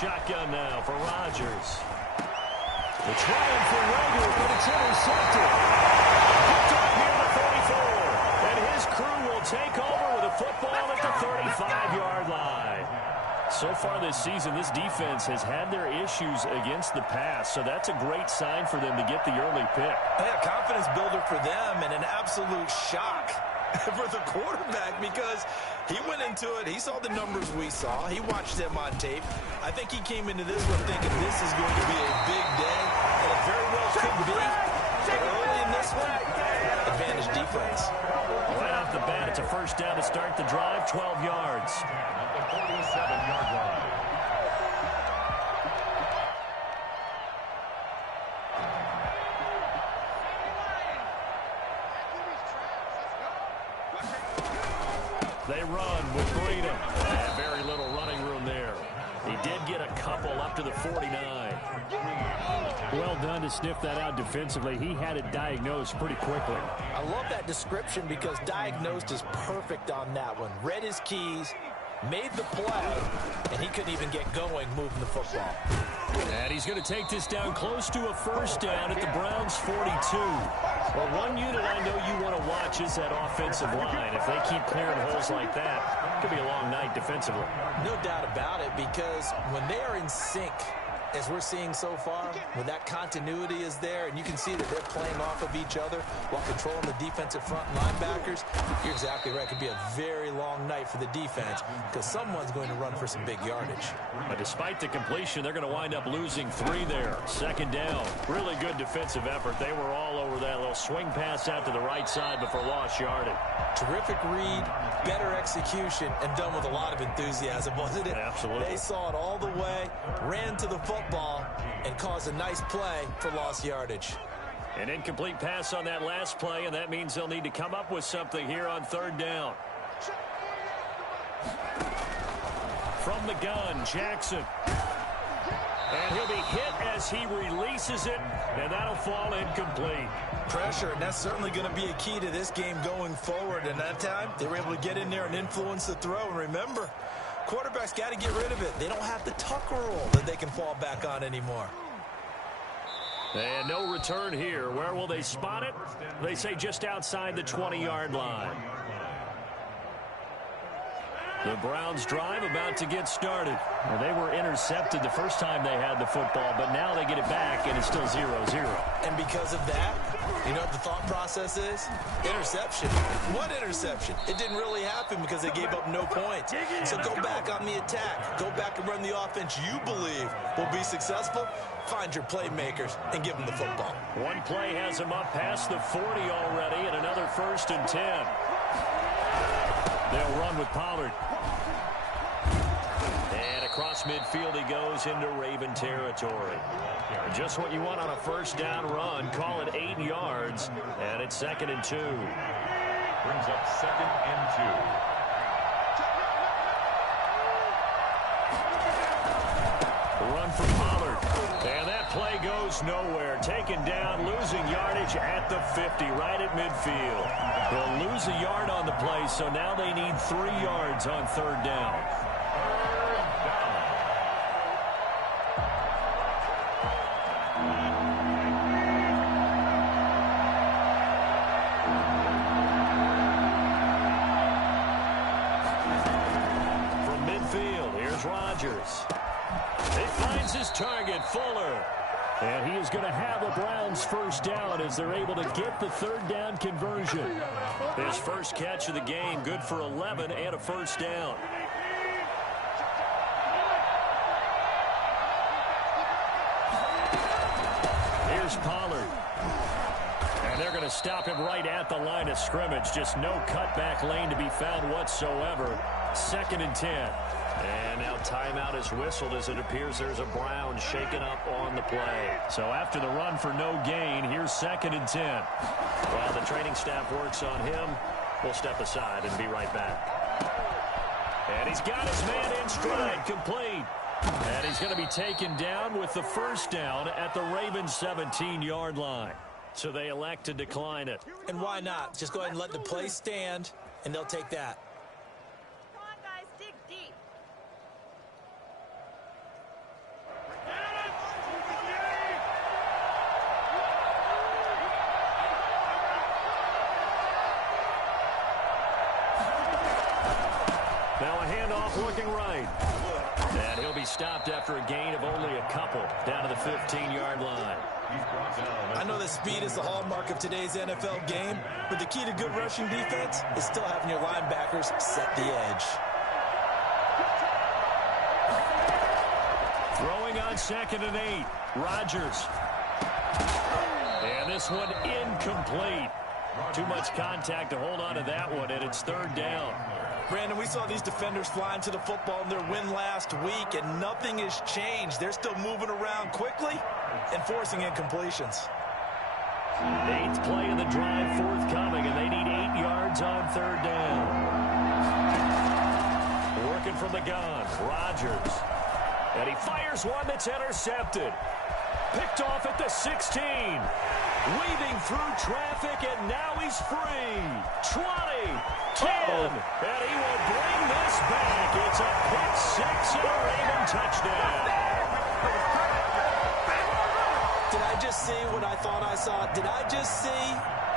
shotgun now for Rodgers. It's running for Rager, but it's intercepted. Picked up near the 34. And his crew will take over with a football at the 35-yard line. So far this season, this defense has had their issues against the pass, so that's a great sign for them to get the early pick. Yeah, confidence builder for them and an absolute shock for the quarterback because he went into it. He saw the numbers we saw. He watched them on tape. I think he came into this one thinking this is going to be a big day, and it very well could be. But early in this one, advantage defense. Right off the bat, it's a first down to start the drive, 12 yards. The 47-yard line. They run with Breedham. And very little running room there. He did get a couple up to the 49. Well done to sniff that out defensively. He had it diagnosed pretty quickly. I love that description because diagnosed is perfect on that one. Read his keys, made the play, and he couldn't even get going moving the football. And he's going to take this down close to a first down at the Browns' 42. Well, one unit I know you want to watch is that offensive line. If they keep clearing holes like that, it could be a long night defensively. No doubt about it, because when they are in sync, as we're seeing so far, when that continuity is there, and you can see that they're playing off of each other while controlling the defensive front linebackers, you're exactly right. It could be a very long night for the defense because someone's going to run for some big yardage. But despite the completion, they're going to wind up losing 3 there. Second down. Really good defensive effort. They were all over that little swing pass out to the right side before lost yardage. Terrific read, better execution, and done with a lot of enthusiasm, wasn't it? Absolutely. They saw it all the way, ran to the football, and caused a nice play for lost yardage. An incomplete pass on that last play, and that means they'll need to come up with something here on third down. From the gun, Jackson. And he'll be hit as he releases it, and that'll fall incomplete. Pressure, and that's certainly going to be a key to this game going forward. And that time, they were able to get in there and influence the throw. And remember, quarterbacks got to get rid of it. They don't have the tuck rule that they can fall back on anymore. And no return here. Where will they spot it? They say just outside the 20-yard line. The Browns drive about to get started. Well, they were intercepted the first time they had the football, but now they get it back, and it's still 0-0. And because of that, you know what the thought process is? Interception. What interception? It didn't really happen because they gave up no points. So go back on the attack. Go back and run the offense you believe will be successful. Find your playmakers and give them the football. One play has them up past the 40 already, and another 1st and 10. They'll run with Pollard. And across midfield he goes into Raven territory. Just what you want on a first down run. Call it 8 yards, and it's 2nd and 2. Brings up 2nd and 2. Run for Pollard. And that play goes nowhere. Taken down, losing yardage at the 50, right at midfield. They'll lose a yard on the play, so now they need 3 yards on third down. From midfield, here's Rodgers. He finds his target, Fuller. And he is going to have a Browns first down as they're able to get the third down conversion. His first catch of the game, good for 11 and a first down. Here's Pollard. And they're going to stop him right at the line of scrimmage. Just no cutback lane to be found whatsoever. 2nd and 10. And now timeout is whistled as it appears there's a Brown shaken up on the play. So after the run for no gain, here's 2nd and 10. While the training staff works on him, we'll step aside and be right back. And he's got his man in stride, complete. And he's going to be taken down with the first down at the Ravens' 17-yard line. So they elect to decline it. And why not? Just go ahead and let the play stand, and they'll take that. Come on, guys, dig deep. Now a handoff looking right. And he'll be stopped after a gain of only a couple down to the 15-yard line. I know that speed is the hallmark of today's NFL game, but the key to good rushing defense is still having your linebackers set the edge. Throwing on 2nd and 8. Rodgers. And this one incomplete. Too much contact to hold on to that one, and it's 3rd down. Brandon, we saw these defenders flying to the football in their win last week, and nothing has changed. They're still moving around quickly and forcing incompletions. 8th play of the drive forthcoming, and they need 8 yards on 3rd down. Working from the gun, Rodgers. And he fires one that's intercepted. Picked off at the 16. Weaving through traffic, and now he's free. 20, 10, and he will bring this back. It's a pick 6 and a Raven touchdown. Did I just see what I thought I saw? Did I just see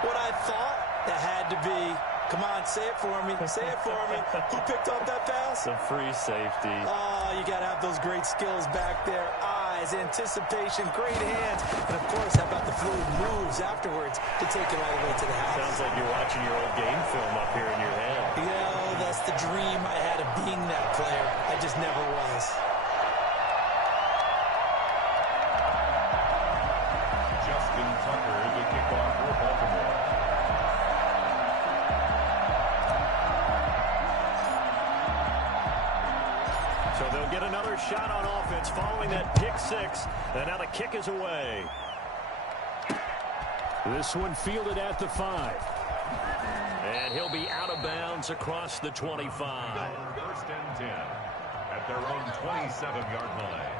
what I thought? That had to be. Come on, say it for me. Say it for me. Who picked up that pass? The free safety. Oh, you got to have those great skills back there. Eyes, anticipation, great hands. And, of course, how about the fluid moves afterwards to take it all the way to the house? Sounds like you're watching your old game film up here in your head. Yeah, that's the dream I had of being that player. I just never was. Justin Tucker, the kickoff for Baltimore. So they'll get another shot on offense following that pick 6. And now the kick is away. This one fielded at the 5. And he'll be out of bounds across the 25. 1st and 10 at their own 27-yard line.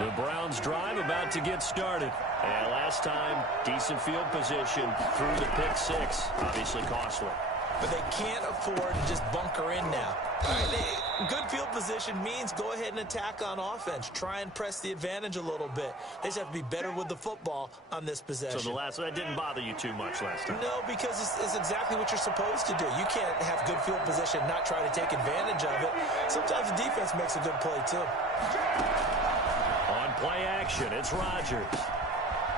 The Browns drive about to get started. And last time, decent field position through the pick 6. Obviously costly. But they can't afford to just bunker in now. Good field position means go ahead and attack on offense. Try and press the advantage a little bit. They just have to be better with the football on this possession. So that didn't bother you too much last time? No, because it's exactly what you're supposed to do. You can't have good field position and not try to take advantage of it. Sometimes the defense makes a good play, too. On play action, it's Rodgers.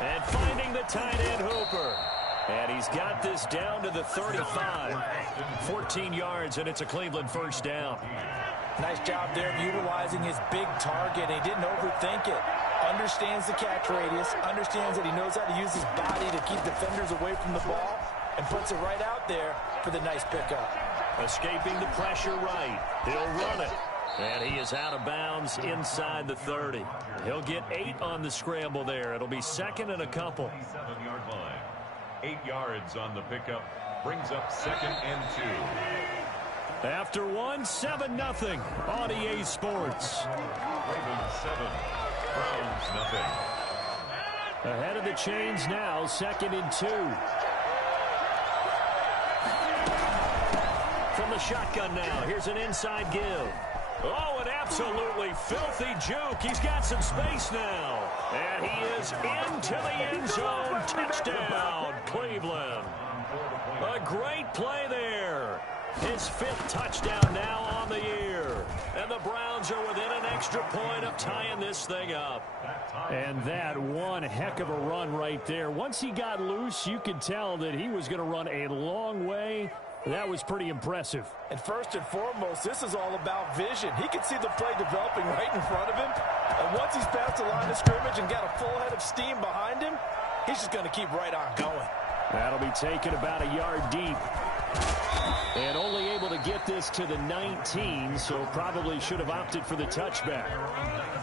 And finding the tight end Hooper. And he's got this down to the 35. 14 yards, and it's a Cleveland 1st down. Nice job there of utilizing his big target. He didn't overthink it. Understands the catch radius. Understands that he knows how to use his body to keep defenders away from the ball. And puts it right out there for the nice pickup. Escaping the pressure right. He'll run it. And he is out of bounds inside the 30. He'll get 8 on the scramble there. It'll be 2nd and a couple. 7-yard line. 8 yards on the pickup. Brings up 2nd and 2. After 7-0 on EA Sports. Ravens 7. Browns nothing. Ahead of the chains now, 2nd and 2. From the shotgun now, here's an inside give. Oh, an absolutely filthy juke. He's got some space now. And he is into the end zone. Touchdown, Cleveland. A great play there. His 5th touchdown now on the year. And the Browns are within an extra point of tying this thing up. And that one heck of a run right there. Once he got loose, you could tell that he was going to run a long way. That was pretty impressive. And first and foremost, this is all about vision. He can see the play developing right in front of him. And once he's past the line of scrimmage and got a full head of steam behind him, he's just going to keep right on going. That'll be taken about a yard deep. And only able to get this to the 19, so probably should have opted for the touchback.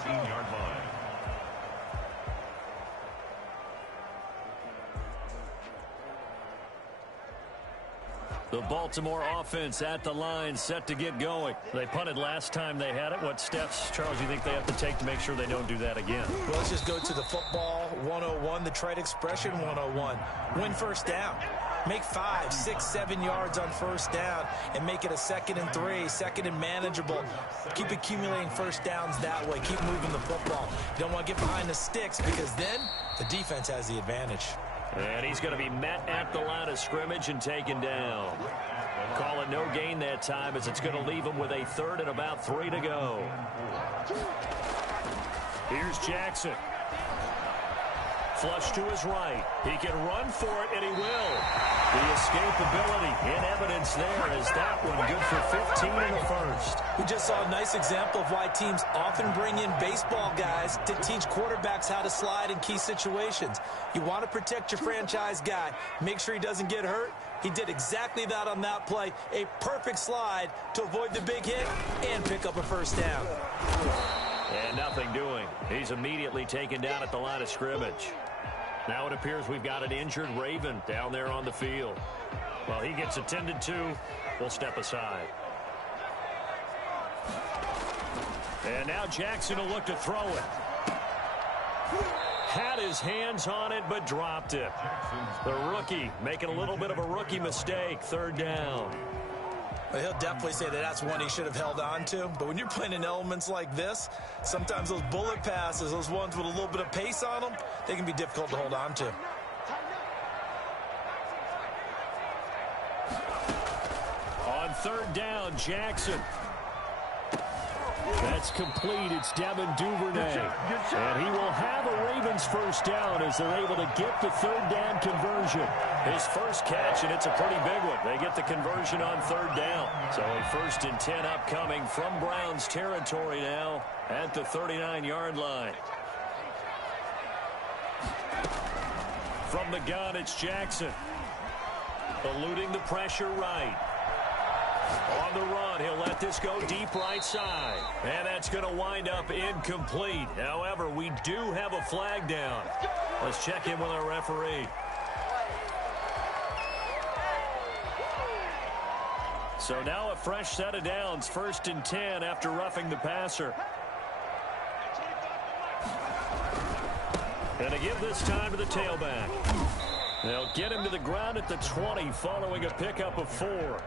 19-yard line. The Baltimore offense at the line, set to get going. They punted last time they had it. What steps, Charles, you think they have to take to make sure they don't do that again? Well, let's just go to the football 101, the trade expression 101. Win first down. Make 5, 6, 7 yards on first down and make it a 2nd and 3, 2nd and manageable. Keep accumulating first downs that way. Keep moving the football. You don't want to get behind the sticks because then the defense has the advantage. And he's going to be met at the line of scrimmage and taken down. Call it no gain that time as it's going to leave him with a third and about 3 to go. Here's Jackson. Flush to his right. He can run for it, and he will. The escapability in evidence there as that one good for 15 in the first. We just saw a nice example of why teams often bring in baseball guys to teach quarterbacks how to slide in key situations. You want to protect your franchise guy. Make sure he doesn't get hurt. He did exactly that on that play. A perfect slide to avoid the big hit and pick up a first down. And nothing doing. He's immediately taken down at the line of scrimmage. Now it appears we've got an injured Raven down there on the field. Well, he gets attended to. We'll step aside. And now Jackson will look to throw it. Had his hands on it, but dropped it. The rookie making a little bit of a rookie mistake. Third down. Well, he'll definitely say that that's one he should have held on to. But when you're playing in elements like this, sometimes those bullet passes, those ones with a little bit of pace on them, they can be difficult to hold on to. On third down, Jackson. That's complete. It's Devin Duvernay. And he will have a Ravens first down as they're able to get the third down conversion. His first catch, and it's a pretty big one. They get the conversion on third down. So a 1st and 10 upcoming from Browns territory now at the 39-yard line. From the gun, it's Jackson. Eluding the pressure right. On the run, he'll let this go deep right side. And that's going to wind up incomplete. However, we do have a flag down. Let's check in with our referee. So now a fresh set of downs. 1st and 10 after roughing the passer. And to give this time to the tailback. They'll get him to the ground at the 20 following a pickup of 4.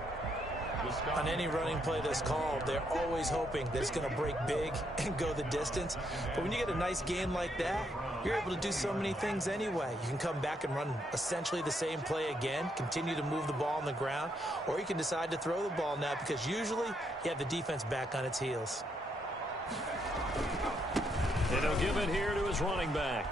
On any running play that's called, they're always hoping that it's going to break big and go the distance. But when you get a nice gain like that, you're able to do so many things anyway. You can come back and run essentially the same play again, continue to move the ball on the ground, or you can decide to throw the ball now because usually you have the defense back on its heels. And he'll give it here to his running back.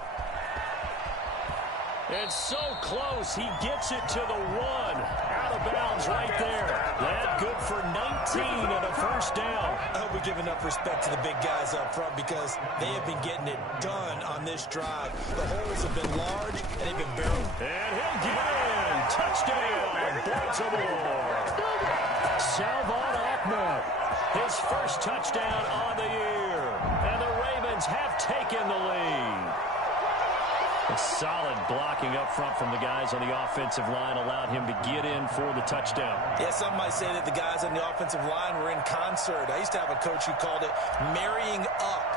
And so close, he gets it to the 1. Out of bounds right there. That good for 19 and a first down. I hope we give enough respect to the big guys up front because they have been getting it done on this drive. The holes have been large and they've been barreled. And he'll get in. Touchdown, Baltimore. Salvon Ahmed, his first touchdown on the year. And the Ravens have taken the lead. A solid blocking up front from the guys on the offensive line allowed him to get in for the touchdown. Yeah, some might say that the guys on the offensive line were in concert. I used to have a coach who called it marrying up,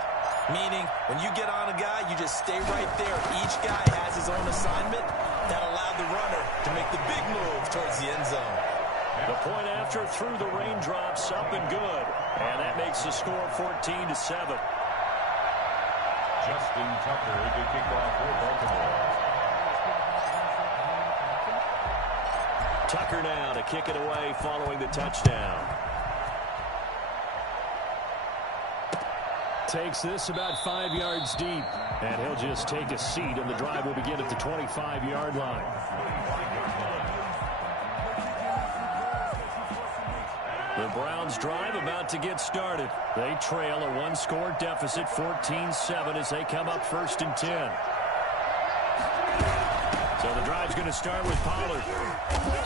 meaning when you get on a guy, you just stay right there. Each guy has his own assignment. That allowed the runner to make the big move towards the end zone. The point after through the raindrops up and good. And that makes the score 14-7. Justin Tucker to kick off for Baltimore. Tucker now to kick it away following the touchdown. Takes this about 5 yards deep. And he'll just take a seat, and the drive will begin at the 25-yard line. The Browns drive about to get started. They trail a one-score deficit, 14-7, as they come up 1st and 10. So the drive's going to start with Pollard.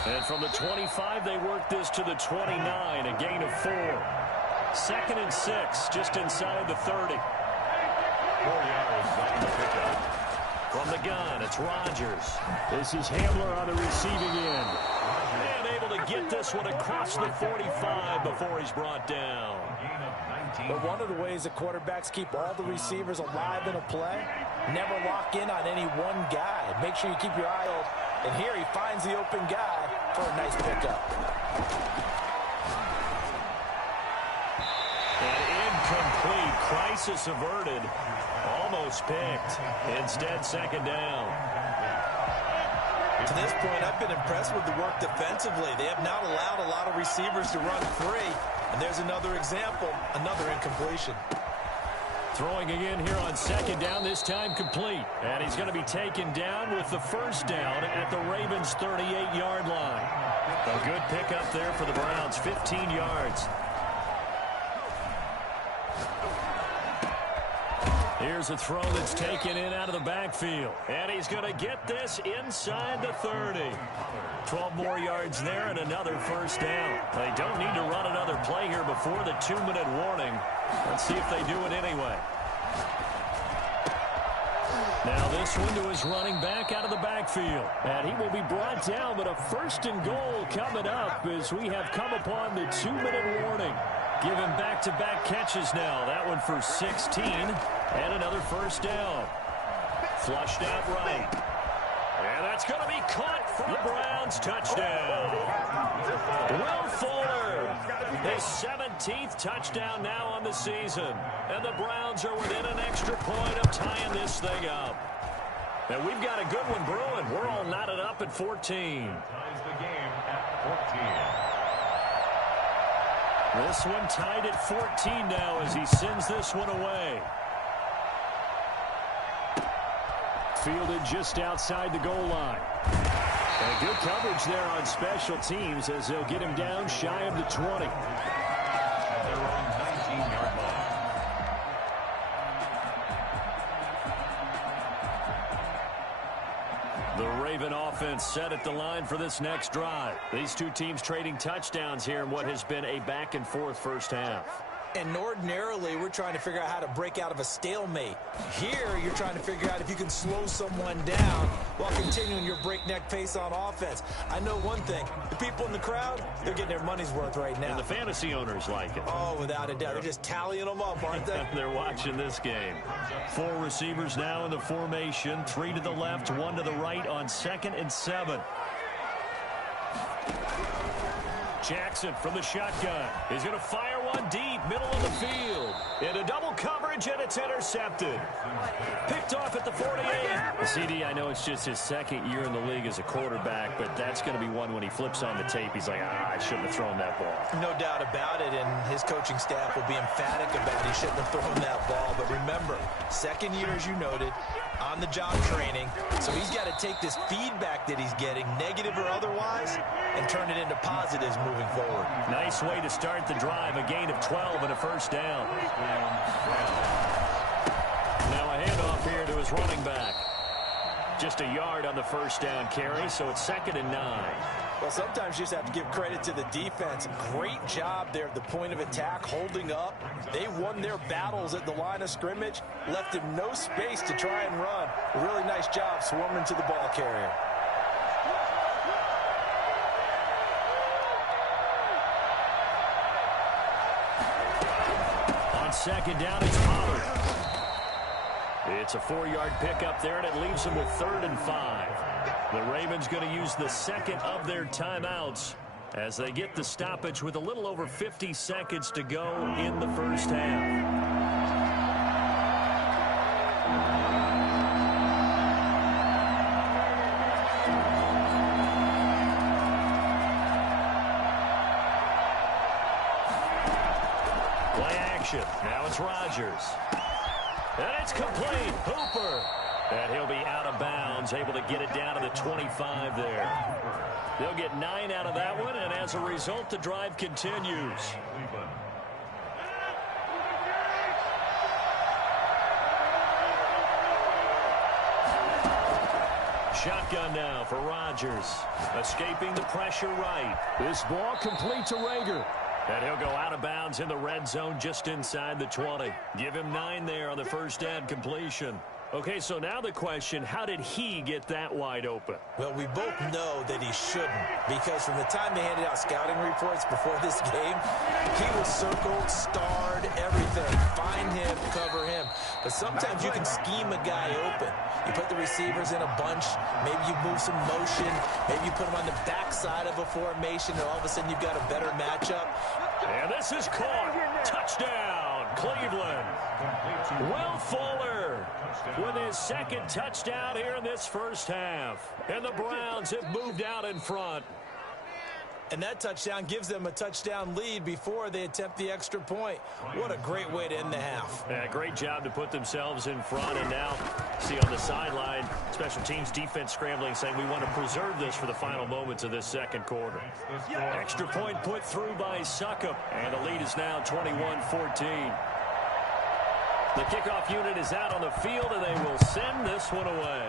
And from the 25, they work this to the 29, a gain of 4. 2nd and 6, just inside the 30. 4 yards on the pickup. From the gun, it's Rodgers. This is Hamler on the receiving end. And able to get this one across the 45 before he's brought down. But one of the ways that quarterbacks keep all the receivers alive in a play, never lock in on any one guy. Make sure you keep your eye open. And here he finds the open guy for a nice pickup. And incomplete. Crisis averted. Almost picked. Instead, 2nd down. To this point, I've been impressed with the work defensively. They have not allowed a lot of receivers to run free. And there's another example, another incompletion. Throwing again here on second down, this time complete. And he's going to be taken down with the first down at the Ravens' 38-yard line. A good pickup there for the Browns, 15 yards. Here's a throw that's taken in out of the backfield. And he's going to get this inside the 30. 12 more yards there and another first down. They don't need to run another play here before the 2-minute warning. Let's see if they do it anyway. Now this one to his running back out of the backfield. And he will be brought down, but a first and goal coming up as we have come upon the 2-minute warning. Give him back-to-back catches now. That one for 16 and another first down. Flushed out right. And that's going to be caught for the Browns. Touchdown. Will Fuller, his 17th touchdown now on the season. And the Browns are within an extra point of tying this thing up. And we've got a good one brewing. We're all knotted up at 14. Ties the game at 14. This one tied at 14 now as he sends this one away. Fielded just outside the goal line. And good coverage there on special teams as they'll get him down shy of the 20. They're on 19-yard line. The Raven offense set at the line for this next drive. These two teams trading touchdowns here in what has been a back-and-forth first half. And ordinarily, we're trying to figure out how to break out of a stalemate. Here, you're trying to figure out if you can slow someone down while continuing your breakneck pace on offense. I know one thing. The people in the crowd, they're getting their money's worth right now. And the fantasy owners like it. Oh, without a doubt. They're just tallying them up, aren't they? They're watching this game. 4 receivers now in the formation. 3 to the left, 1 to the right on 2nd and 7. Jackson from the shotgun. He's going to fire one deep, middle of the field. Into double coverage, and it's intercepted. Picked off at the 48. CD, I know it's just his 2nd year in the league as a quarterback, but that's going to be one when he flips on the tape. He's like, I shouldn't have thrown that ball. No doubt about it, and his coaching staff will be emphatic about he shouldn't have thrown that ball. But remember, 2nd year, as you noted, on-the-job training. So he's got to take this feedback that he's getting, negative or otherwise, and turn it into positives moving forward. Nice way to start the drive. A gain of 12 and a first down. Now a handoff here to his running back. Just a yard on the first down carry, so it's 2nd and 9. Well, sometimes you just have to give credit to the defense. Great job there at the point of attack, holding up. They won their battles at the line of scrimmage, left him no space to try and run. A really nice job swarming to the ball carrier. On 2nd down, it's Pollard. It's a 4-yard pickup there, and it leaves them with 3rd and 5. The Ravens going to use the 2nd of their timeouts as they get the stoppage with a little over 50 seconds to go in the first half. Play action. Now it's Rodgers. And it's complete. Hooper. And he'll be out of bounds, able to get it down to the 25 there. They'll get 9 out of that one, and as a result, the drive continues. Shotgun now for Rodgers. Escaping the pressure right. This ball complete to Rager. And he'll go out of bounds in the red zone just inside the 20. Give him 9 there on the first down completion. Okay, so now the question, how did he get that wide open? Well, we both know that he shouldn't, because from the time they handed out scouting reports before this game, he was circled, starred, everything. Find him, cover him. But sometimes you can scheme a guy open. You put the receivers in a bunch, maybe you move some motion, maybe you put them on the backside of a formation, and all of a sudden you've got a better matchup. And this is caught. Touchdown, Cleveland. Will Fuller with his second touchdown here in this first half. And the Browns have moved out in front. And that touchdown gives them a touchdown lead before they attempt the extra point. What a great way to end the half. Yeah, great job to put themselves in front. And now, see on the sideline, special teams defense scrambling, saying we want to preserve this for the final moments of this second quarter. Extra point put through by Succop. And the lead is now 21-14. The kickoff unit is out on the field, and they will send this one away.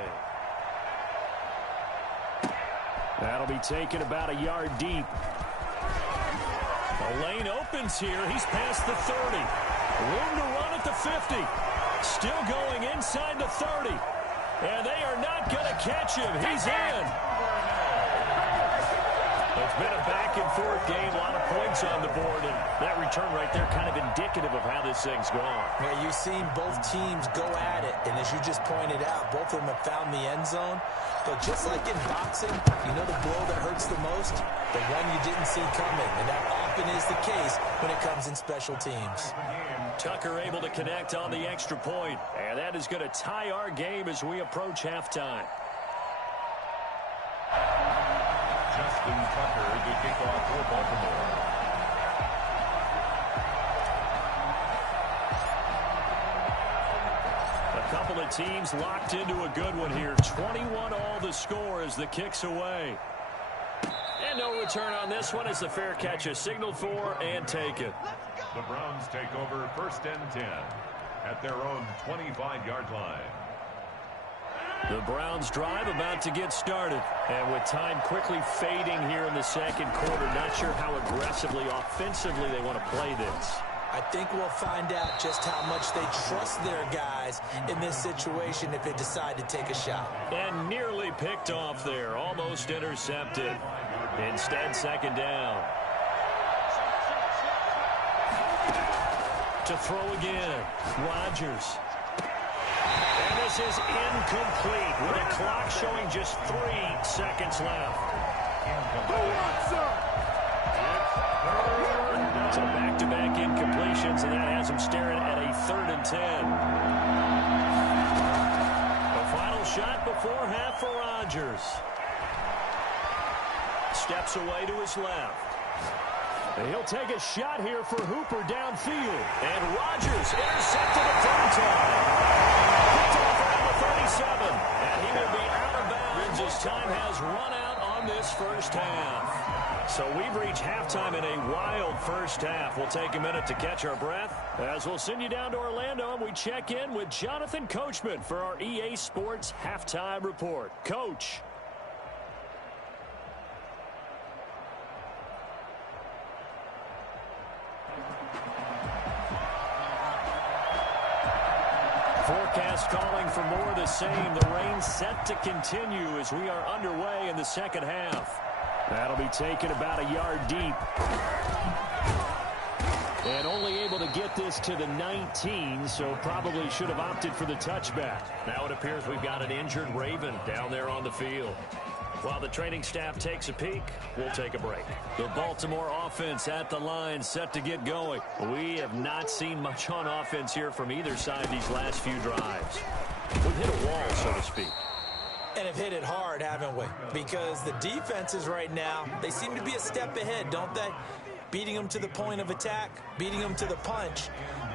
That'll be taken about a yard deep. The lane opens here. He's past the 30. Room to run at the 50. Still going inside the 30. And they are not going to catch him. He's in. It's been a back-and-forth game. A lot of points on the board. And that return right there kind of indicative of how this thing's gone. Yeah, you've seen both teams go at it. And as you just pointed out, both of them have found the end zone. But just like in boxing, you know the blow that hurts the most? The one you didn't see coming. And that often is the case when it comes in special teams. Tucker able to connect on the extra point. And that is going to tie our game as we approach halftime. Justin Tucker, the kickoff for Baltimore. A couple of teams locked into a good one here. 21 all the score as the kick's away. And no return on this one as the fair catch is signaled for and taken. The Browns take over 1st and 10 at their own 25-yard line. The Browns drive about to get started. And with time quickly fading here in the second quarter, not sure how aggressively, offensively they want to play this. I think we'll find out just how much they trust their guys in this situation if they decide to take a shot. And nearly picked off there, almost intercepted. Instead, second down. To throw again, Rodgers. And this is incomplete with a clock showing just 3 seconds left. So back-to-back incompletions, and that has them staring at a 3rd and 10. The final shot before half for Rodgers. Steps away to his left. And he'll take a shot here for Hooper downfield. And Rodgers intercepted a 3rd time. Picked off around the 37. And he will be out of bounds as time has run out on this first half. So we've reached halftime in a wild first half. We'll take a minute to catch our breath as we'll send you down to Orlando and we check in with Jonathan Coachman for our EA Sports Halftime Report. Coach. Forecast calling for more of the same. The rain set to continue as we are underway in the second half. That'll be taken about a yard deep. And only able to get this to the 19, so probably should have opted for the touchback. Now it appears we've got an injured Raven down there on the field. While the training staff takes a peek, we'll take a break. The Baltimore offense at the line set to get going. We have not seen much on offense here from either side these last few drives. We've hit a wall, so to speak. And have hit it hard, haven't we? Because the defenses right now, they seem to be a step ahead, don't they? Beating them to the point of attack, beating them to the punch.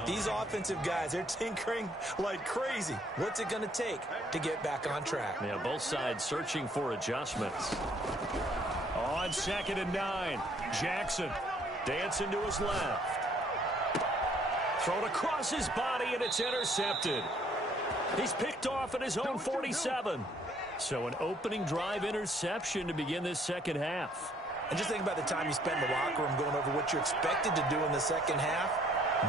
These offensive guys, they're tinkering like crazy. What's it going to take to get back on track? Yeah, both sides searching for adjustments. On 2nd and 9, Jackson dancing to his left. Thrown across his body, and it's intercepted. He's picked off at his own 47. So an opening drive interception to begin this second half. And just think about the time you spent in the locker room going over what you're expected to do in the second half.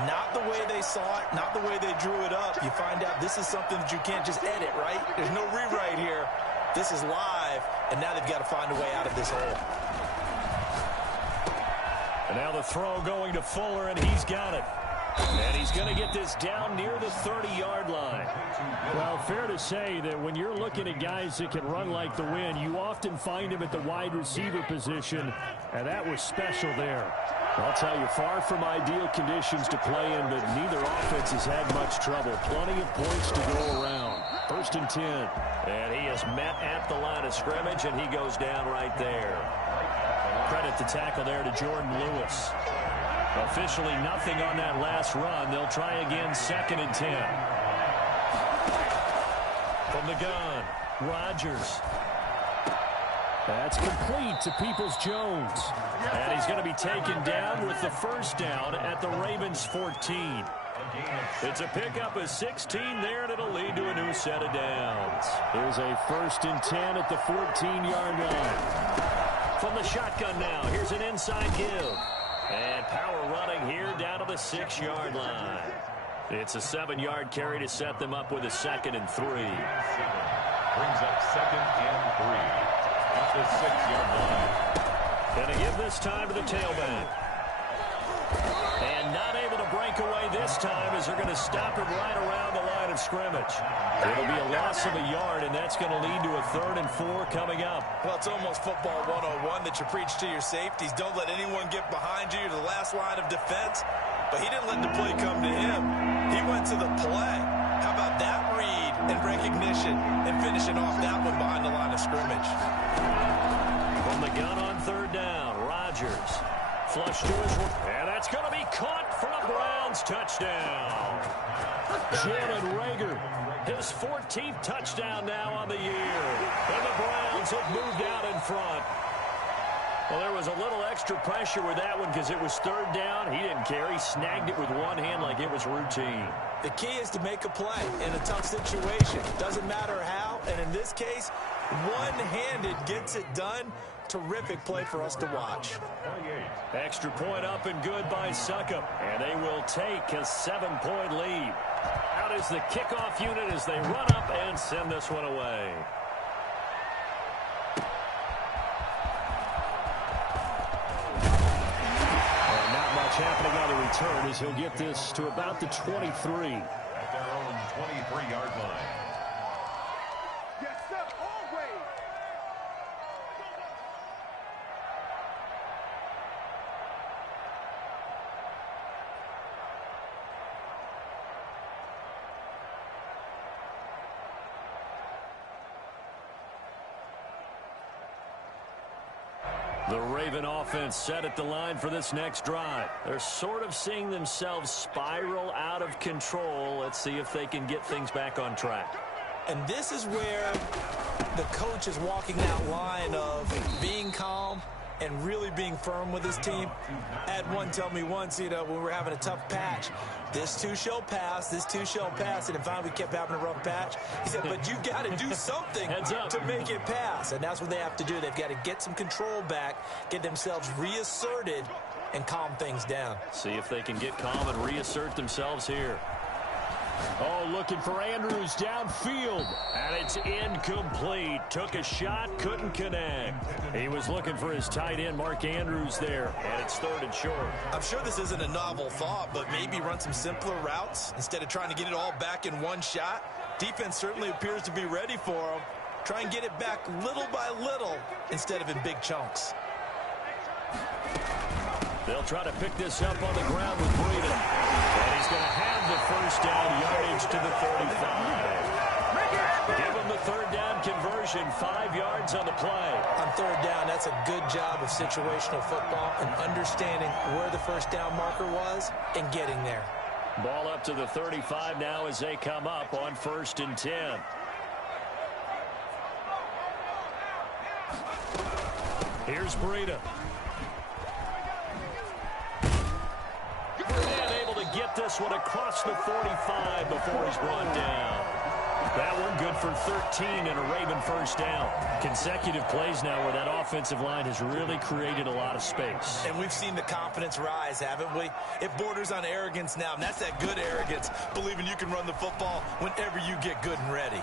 Not the way they saw it, not the way they drew it up. You find out this is something that you can't just edit, right? There's no rewrite here. This is live, and now they've got to find a way out of this hole. And now the throw going to Fuller, and he's got it. And he's going to get this down near the 30-yard line. Well, fair to say that when you're looking at guys that can run like the wind, you often find him at the wide receiver position, and that was special there. I'll tell you, far from ideal conditions to play in, but neither offense offense has had much trouble. Plenty of points to go around. 1st and 10. And he is met at the line of scrimmage, and he goes down right there. Credit the tackle there to Jordan Lewis. Officially nothing on that last run. They'll try again 2nd and 10. From the gun, Rodgers. That's complete to Peoples-Jones. And he's going to be taken down with the first down at the Ravens' 14. It's a pickup of 16 there, and it'll lead to a new set of downs. Here's a 1st and 10 at the 14-yard line. From the shotgun now, here's an inside give. And power running here down to the 6-yard line. It's a 7-yard carry to set them up with a 2nd and 3. Brings up 2nd and 3. At the 6-yard line. Going to give this time to the tailback. And not able to break away this time as they're going to stop him right around the line of scrimmage. It'll be a loss of a yard, and that's going to lead to a 3rd and 4 coming up. Well, it's almost football 101 that you preach to your safeties. Don't let anyone get behind you to the last line of defense. But he didn't let the play come to him. He went to the play. How about that read and recognition and finishing off that one behind the line of scrimmage? From the gun on 3rd down, Rodgers. Flush to his right. And that's going to be caught for a Browns touchdown. Jalen Reagor, his 14th touchdown now on the year. And the Browns have moved out in front. Well, there was a little extra pressure with that one because it was 3rd down. He didn't care. He snagged it with one hand like it was routine. The key is to make a play in a tough situation. Doesn't matter how. And in this case, one-handed gets it done. Terrific play for us to watch. Extra point up and good by Succop. And they will take a 7-point lead. Out is the kickoff unit as they run up and send this one away. Happening on the return as he'll get this to about the 23. At their own 23-yard line. Yes, sir, always. The Raven offense set at the line for this next drive. They're sort of seeing themselves spiral out of control. Let's see if they can get things back on track. And this is where the coach is walking that line of being calm and really being firm with his team. I had one tell me once, when we were having a tough patch, this too shall pass, this too shall pass. And finally we kept having a rough patch. He said, but you got to do something to make it pass. And that's what they have to do. They've got to get some control back, get themselves reasserted, and calm things down. See if they can get calm and reassert themselves here. Oh, looking for Andrews downfield. And it's incomplete. Took a shot, couldn't connect. He was looking for his tight end, Mark Andrews, there. And it's 3rd and short. I'm sure this isn't a novel thought, but maybe run some simpler routes instead of trying to get it all back in one shot. Defense certainly appears to be ready for him. Try and get it back little by little instead of in big chunks. They'll try to pick this up on the ground with Breida. And he's going to have the first down yardage to the 35. Give him the 3rd down conversion, 5 yards on the play. On 3rd down, that's a good job of situational football and understanding where the first down marker was and getting there. Ball up to the 35 now as they come up on 1st and 10. Here's Breida. And able to get this one across the 45 before he's brought down. That one good for 13 and a Raven first down. Consecutive plays now where that offensive line has really created a lot of space. And we've seen the confidence rise, haven't we? It borders on arrogance now, and that's that good arrogance, believing you can run the football whenever you get good and ready.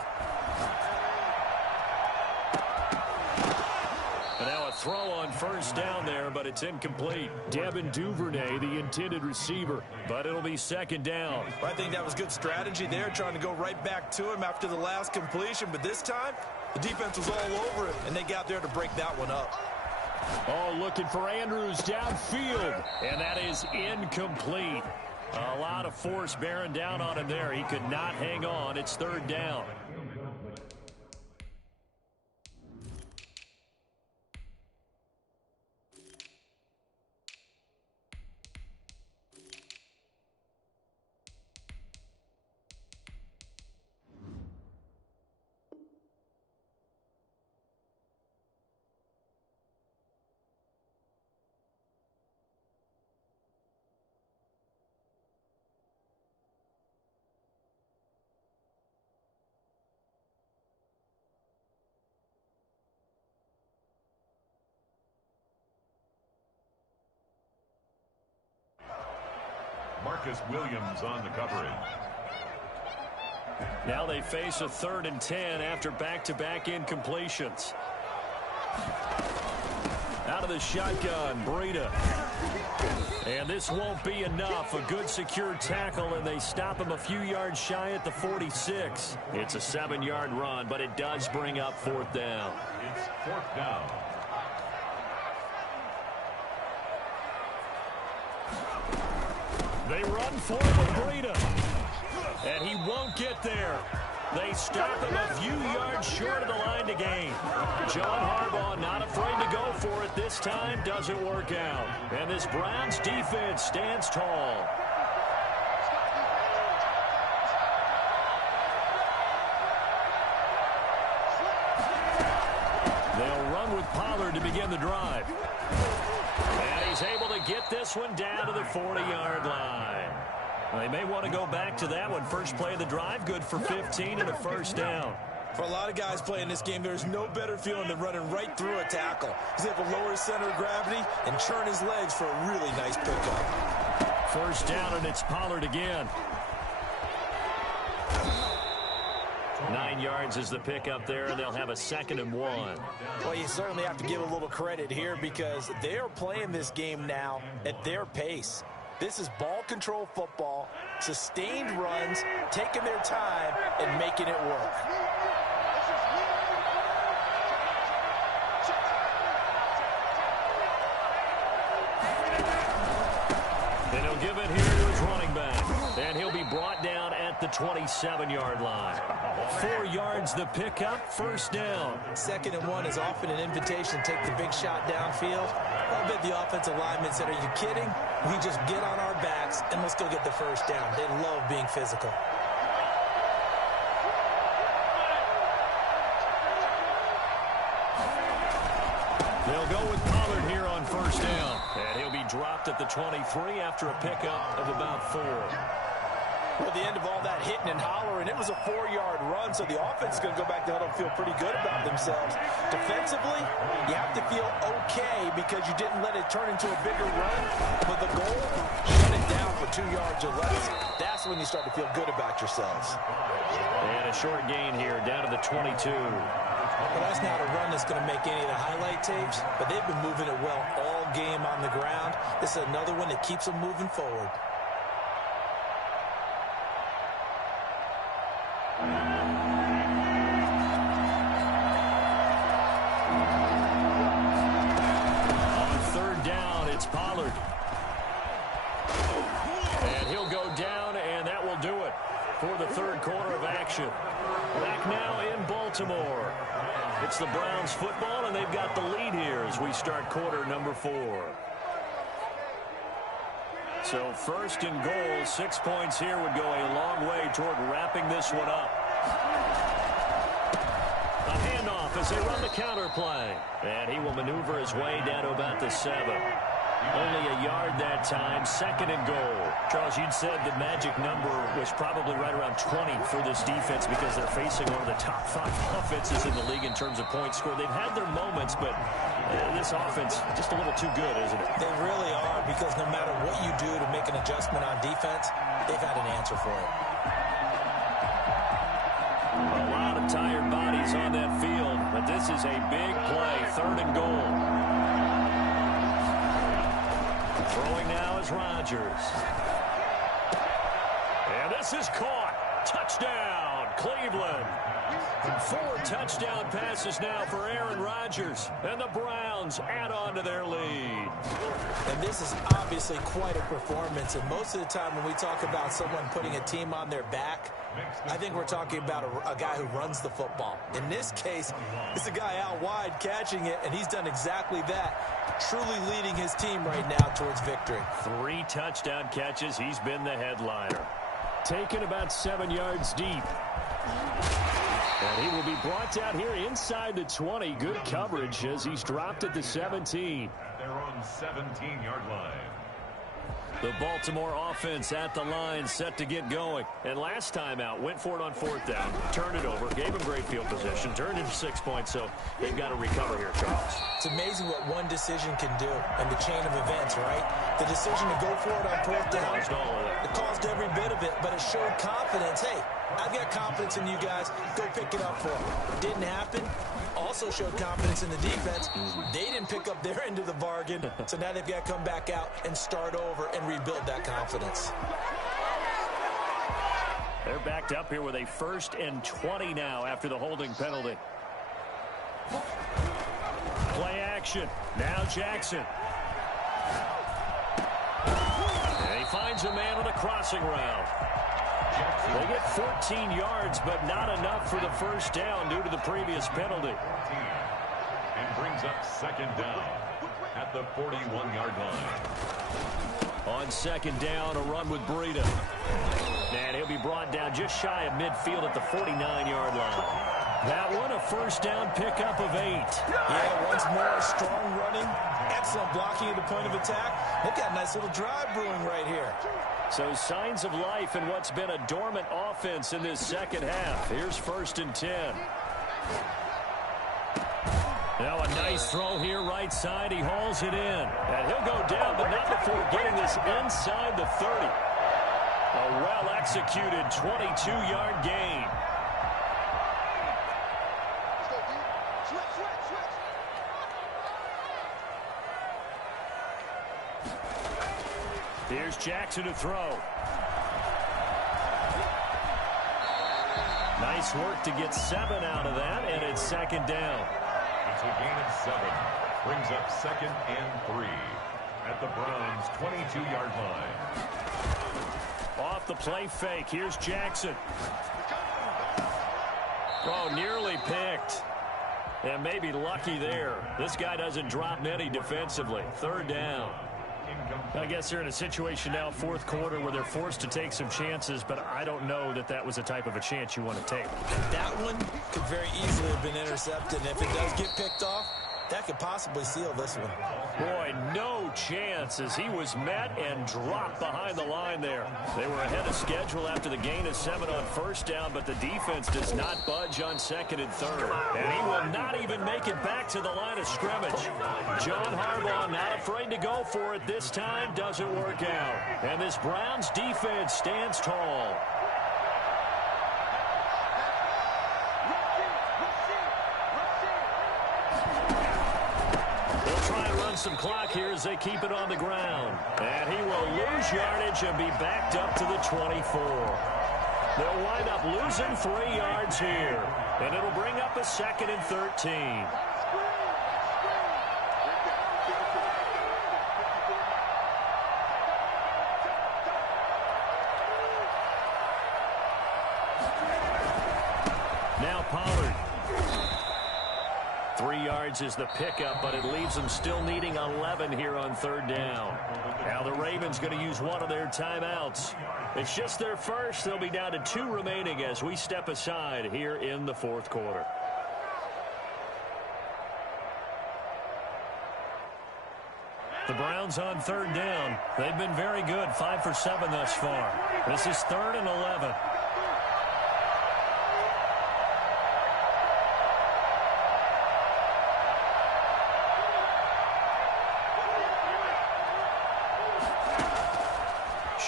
And now a throw on first down there, but it's incomplete. Devin Duvernay, the intended receiver, but it'll be 2nd down. I think that was good strategy there, trying to go right back to him after the last completion. But this time, the defense was all over him, and they got there to break that one up. Oh, looking for Andrews downfield, and that is incomplete. A lot of force bearing down on him there. He could not hang on. It's third down. Marcus Williams on the coverage. Now they face a 3rd and 10 after back-to-back incompletions. Out of the shotgun, Breida. And this won't be enough. A good secure tackle, and they stop him a few yards shy at the 46. It's a 7-yard run, but it does bring up 4th down. It's 4th down. They run for it with Breida. And he won't get there. They stop him a few yards short of the line to gain. John Harbaugh not afraid to go for it this time. Doesn't work out. And this Browns defense stands tall. They'll run with Pollard to begin the drive. And he's able to get this one down to the 40-yard line. They may want to go back to that one. First play of the drive, good for 15 and a first down. For a lot of guys playing this game, there's no better feeling than running right through a tackle. He's able to lower his center of gravity and churn his legs for a really nice pickup. First down, and it's Pollard again. 9 yards is the pickup there, and they'll have a 2nd and 1. Well, you certainly have to give a little credit here because they are playing this game now at their pace. This is ball control football, sustained runs, taking their time, and making it work. And he'll give it here to his running back. And he'll be brought down at the 27-yard line. 4 yards the pickup, first down. 2nd and 1 is often an invitation to take the big shot downfield. I bet the offensive linemen said, are you kidding? We just get on our backs and let's go get the first down. They love being physical. They'll go with Pollard here on first down. And he'll be dropped at the 23 after a pickup of about 4. Well, the end of all that hitting and hollering, it was a 4-yard run, so the offense is going to go back to huddle and feel pretty good about themselves. Defensively, you have to feel okay because you didn't let it turn into a bigger run, but the goal, shut it down for 2 yards or less. That's when you start to feel good about yourselves. And a short gain here, down to the 22. Well, that's not a run that's going to make any of the highlight tapes, but they've been moving it well all game on the ground. This is another one that keeps them moving forward. On third down, it's Pollard. And he'll go down, and that will do it for the third quarter of action. Back now in Baltimore. It's the Browns football, and they've got the lead here as we start quarter number 4. So first and goal, 6 points here would go a long way toward wrapping this one up. A handoff as they run the counter play. And he will maneuver his way down to about the 7. Only a yard that time, 2nd and goal. Charles, you'd said the magic number was probably right around 20 for this defense because they're facing one of the top 5 offenses in the league in terms of points scored. They've had their moments, but this offense just a little too good, isn't it? They really are, because no matter what you do to make an adjustment on defense, they've had an answer for it. A lot of tired bodies on that field, but this is a big play, 3rd and goal. Throwing now is Rodgers. And this is caught. Touchdown, Cleveland. 4 touchdown passes now for Aaron Rodgers. And the Browns add on to their lead. And this is obviously quite a performance. And most of the time when we talk about someone putting a team on their back, I think we're talking about a guy who runs the football. In this case, it's a guy out wide catching it, and he's done exactly that, truly leading his team right now towards victory. 3 touchdown catches. He's been the headliner. Taken about 7 yards deep. And he will be brought down here inside the 20. Good coverage as he's dropped at the 17. They're on 17-yard line. The Baltimore offense at the line, set to get going. And last time out, went for it on 4th down, turned it over, gave him great field position, turned into 6 points, so they've got to recover here, Charles. It's amazing what one decision can do in the chain of events, right? The decision to go for it on 4th down, it caused every bit of it, but it showed confidence. Hey, I've got confidence in you guys. Go pick it up for them. Didn't happen. Also showed confidence in the defense. They didn't pick up their end of the bargain, so now they've got to come back out and start over and rebuild that confidence. They're backed up here with a 1st and 20 now after the holding penalty. Play action. Now Jackson. And he finds a man with a crossing route. They get 14 yards, but not enough for the 1st down due to the previous penalty. And brings up 2nd down at the 41-yard line. On 2nd down, a run with Breida. And he'll be brought down just shy of midfield at the 49-yard line. That one, a 1st down pickup of 8. Yeah, once more, strong running, excellent blocking at the point of attack. They've got a nice little drive brewing right here. So signs of life in what's been a dormant offense in this 2nd half. Here's 1st and 10. Now a nice throw here right side. He hauls it in. And he'll go down, but not before getting this inside the 30. A well-executed 22-yard gain. Here's Jackson to throw. Nice work to get 7 out of that, and it's 2nd down. It's a gain of 7. Brings up 2nd and 3 at the Browns' 22-yard line. Off the play fake. Here's Jackson. Oh, nearly picked. And maybe lucky there. This guy doesn't drop many defensively. 3rd down. I guess they're in a situation now, 4th quarter, where they're forced to take some chances, but I don't know that that was the type of a chance you want to take. That one could very easily have been intercepted, and if it does get picked off, that could possibly seal this one. Boy, no chance as he was met and dropped behind the line there. They were ahead of schedule after the gain of 7 on 1st down, but the defense does not budge on 2nd and 3rd. And he will not even make it back to the line of scrimmage. John Harbaugh not afraid to go for it this time. Doesn't work out. And this Browns defense stands tall. Some clock here as they keep it on the ground. And he will lose yardage and be backed up to the 24. They'll wind up losing 3 yards here. And it'll bring up a 2nd and 13. Now Pollard. 3 yards is the pickup, but it leaves them still needing 11 here on 3rd down. Now the Ravens going to use one of their timeouts. It's just their first. They'll be down to 2 remaining as we step aside here in the 4th quarter. The Browns on 3rd down. They've been very good, 5 for 7 thus far. This is 3rd and 11.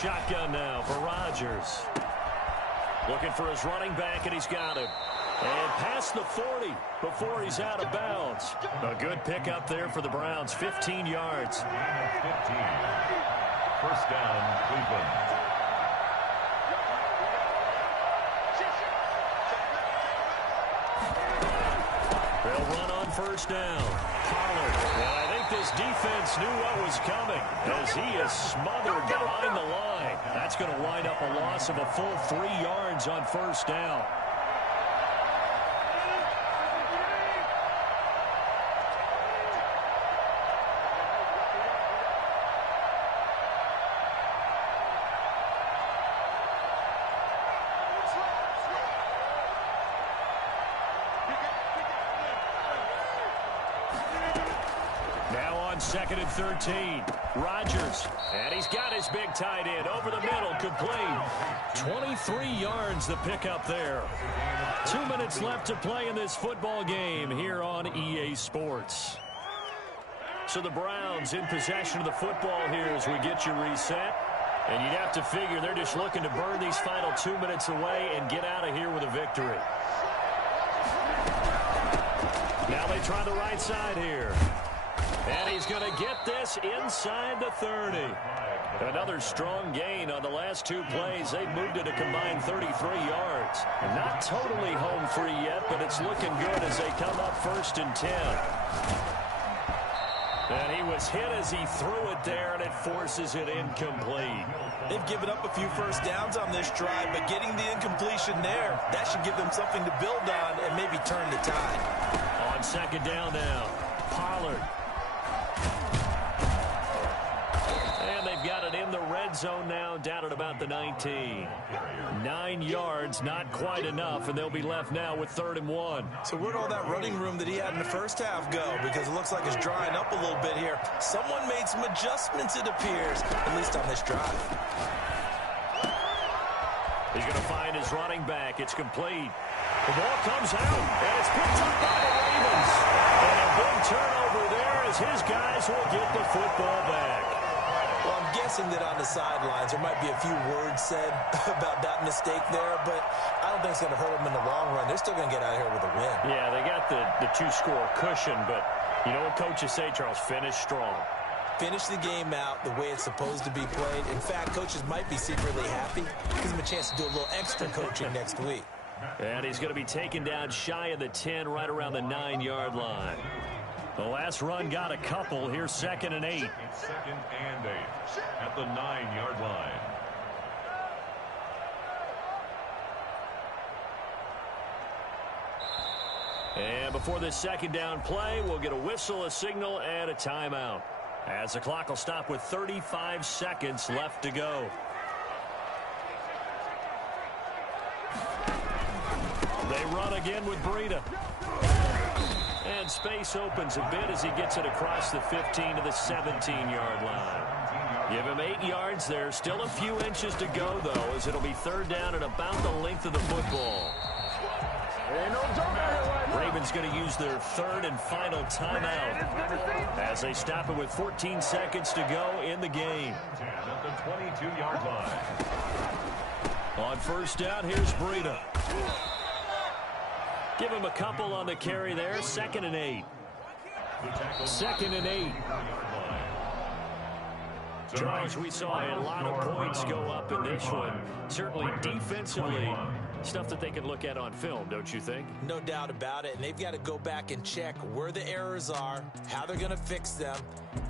Shotgun now for Rodgers. Looking for his running back, and he's got him. And past the 40 before he's out of bounds. A good pickup there for the Browns, 15 yards. 15. 1st down, Cleveland. first down. Pollard. And I think this defense knew what was coming as he is smothered behind the line. That's going to wind up a loss of a full 3 yards on first down. Second and 13. Rodgers. And he's got his big tight end over the middle. Complete. 23 yards the pickup there. 2 minutes left to play in this football game here on EA Sports. So the Browns in possession of the football here as we get you reset. And you'd have to figure they're just looking to burn these final 2 minutes away and get out of here with a victory. Now they try the right side here. And he's going to get this inside the 30. Another strong gain on the last 2 plays. They've moved it a combined 33 yards. Not totally home free yet, but it's looking good as they come up 1st and 10. And he was hit as he threw it there, and it forces it incomplete. They've given up a few first downs on this drive, but getting the incompletion there, that should give them something to build on and maybe turn the tide. On second down now, Pollard. And they've got it in the red zone now, down at about the 19. 9 yards, not quite enough, and they'll be left now with 3rd and 1. So where'd all that running room that he had in the first half go? Because it looks like it's drying up a little bit here. Someone made some adjustments, it appears, at least on this drive. He's going to find his running back. It's complete. The ball comes out, and it's picked up by the Ravens. And a big turnover there as his guys will get the football back. Well, I'm guessing that on the sidelines there might be a few words said about that mistake there, but I don't think it's going to hurt them in the long run. They're still going to get out of here with a win. Yeah, they got the 2-score cushion, but you know what coaches say, Charles? Finish strong. Finish the game out the way it's supposed to be played. In fact, coaches might be secretly happy. Gives them a chance to do a little extra coaching next week. And he's going to be taken down shy of the 10, right around the 9-yard line. The last run got a couple. Here's 2nd and 8. 2nd and 8 at the 9-yard line. And before this second down play, we'll get a whistle, a signal, and a timeout, as the clock will stop with 35 seconds left to go. They run again with Breida. And space opens a bit as he gets it across the 15 to the 17-yard line. Give him 8 yards there. Still a few inches to go, though, as it'll be 3rd down and about the length of the football. Ravens going to use their 3rd and final timeout as they stop it with 14 seconds to go in the game. At the 22-yard line. On 1st down, here's Breida. Give him a couple on the carry there. 2nd and 8. 2nd and 8. Charles, we saw a lot of points go up in this one. Certainly defensively, stuff that they can look at on film, don't you think? No doubt about it. And they've got to go back and check where the errors are, how they're going to fix them,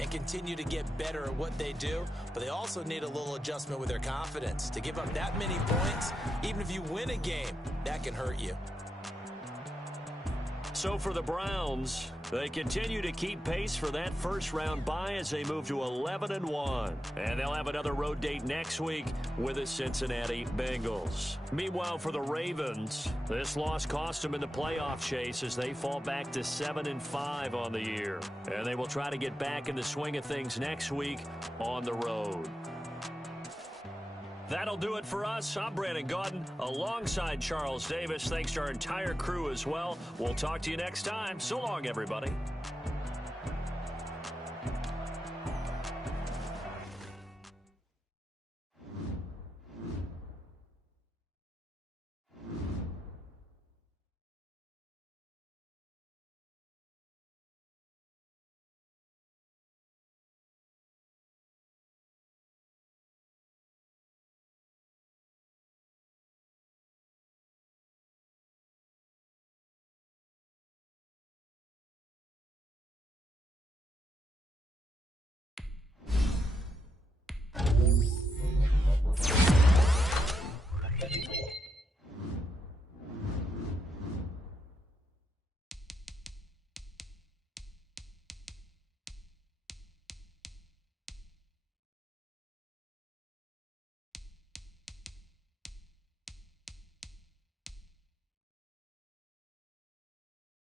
and continue to get better at what they do. But they also need a little adjustment with their confidence. To give up that many points, even if you win a game, that can hurt you. So for the Browns, they continue to keep pace for that first-round bye as they move to 11-1. And they'll have another road date next week with the Cincinnati Bengals. Meanwhile, for the Ravens, this loss cost them in the playoff chase as they fall back to 7-5 on the year. And they will try to get back in the swing of things next week on the road. That'll do it for us. I'm Brandon Gaudin alongside Charles Davis. Thanks to our entire crew as well. We'll talk to you next time. So long, everybody.